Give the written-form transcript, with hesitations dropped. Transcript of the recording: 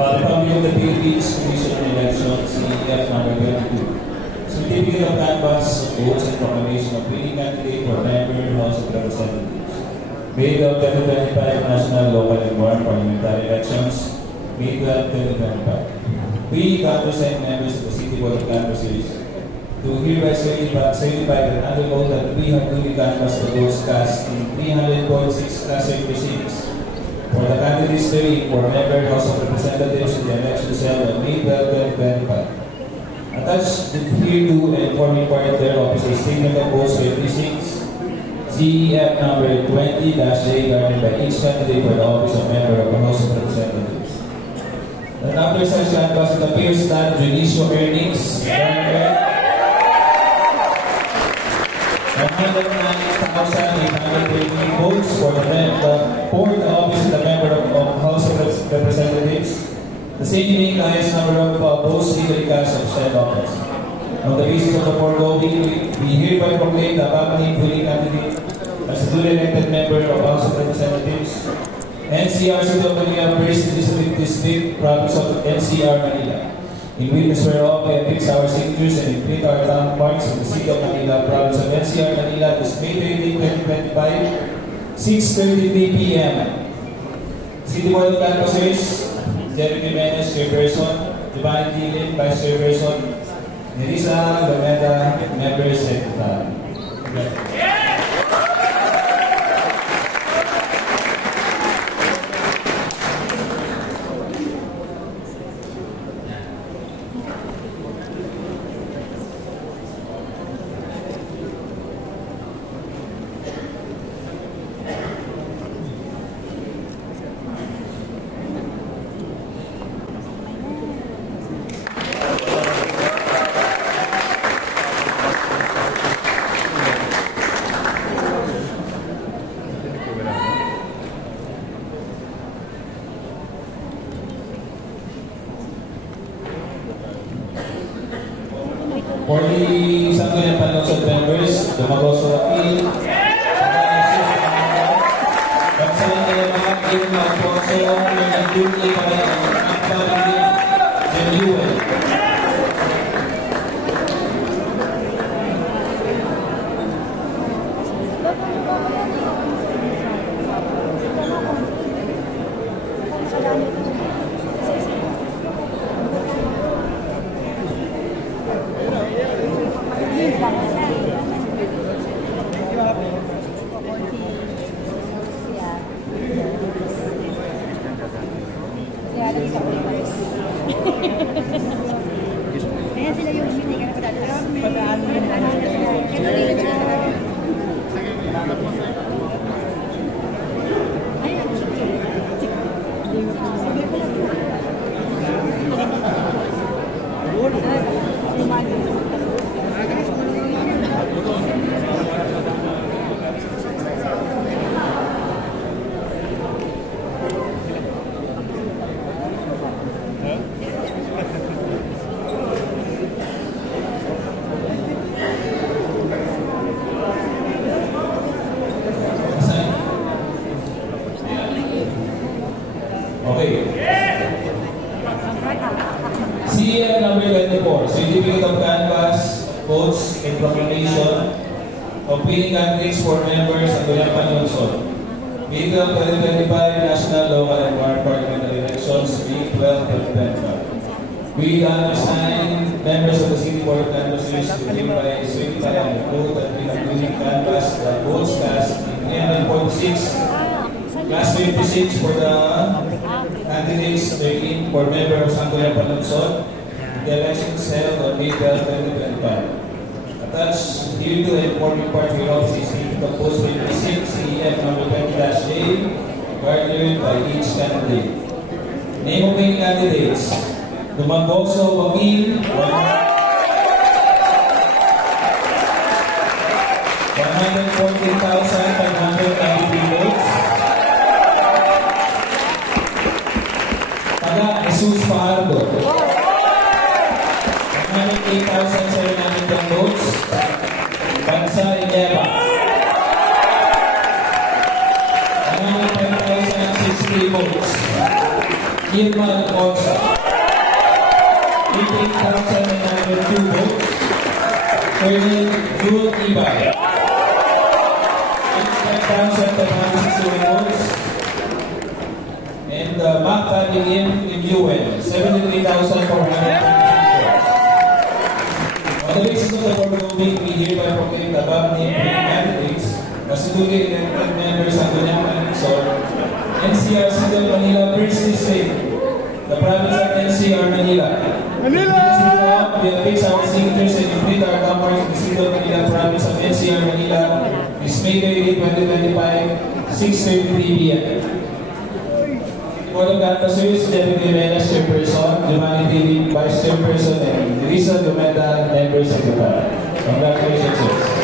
Republic of the Philippines Commission on Elections, CEF number 22. Certificate of Canvass of Votes and Proclamation of Winning Candidate for Member House of Representatives. May 12, 2025 National, Local, and Foreign Parliamentary Elections. May 12, 2025. We, Congressmen, members of the City Board of Canvassers, do hereby certify that under oath that we have duly canvassed the votes cast in 346 classic precincts for the candidates therein for Member House of Representatives in the elections held on May 12, 2025. Attached hereto and forming part thereof is a statement of votes by precincts CEF number 20-A garnered by each candidate for the office of Member of the House of Representatives. That after such canvass, it appears that judicial earnings garnered 109,830 votes for the office of the Member of House of Representatives. The same being the highest number of votes legally cast of said office. On the basis of the foregoing, we hereby proclaim the above named winning candidate as a duly elected member of House of Representatives, NCR City of Manila, 1st District, Province of NCR, Manila. In witness whereof, we affix our signatures and imprint our town marks in the City of Manila, Province of NCR, Manila, this May 13, 2025, 6:33 p.m. City Board of Canvassers, Jerry Jimenez, Chairperson, Giovanni Dillon, Vice Chairperson, Nerissa Gomeda, Member Secretary. For the Sangguniang Panlungsod members, Dumagoso Wakil, Pagsalan nila mga kim na Alfonso, ng duty para ang pamilya, Jenuel. Ayan sila yung hindi ka pag-aan CEF number 24, Certificate of Canvass, Votes, and Proclamation of Winning Candidates for Members of the Panlungsod. May 12, 2025 National, Local, and Foreign Parliamentary Elections, May 12, 2025. We understand members of the City Board of Canvassers to hereby certify on the oath that we have duly canvassed the votes cast in 346 Class 56 for the candidates therein for member of Sangguniang Panlungsod. The elections held on May 12, 2025. Attached hereto and forming part hereof is a statement of votes by precinct CEF number 20-A garnered by each candidate. Name of winning candidates: Dumagoso Wakil, 114,593 votes. Jesus Fajardo, 108,710 votes. Bansa Ileva, 110,060 votes. Irma Alfonso. 18,902 votes. Colonel June Ibay. 85,760 votes. And Macpa Lim Yuen, 73,400. On the basis of the foregoing, we hereby proclaim the above named candidates as duly elected members of the National Luzon, NCR City of Manila, First District, the province of NCR Manila. Manila! We have fixed our signatures and complete our numbers in the City of Manila, province of NCR Manila, this May 8, 2025, 6:33 p.m. Board of Canvassers, Deputy Menas, Chairperson, Giovanni TV, Vice Chairperson, and Lisa Gomenda, Member Secretary. Congratulations, sirs.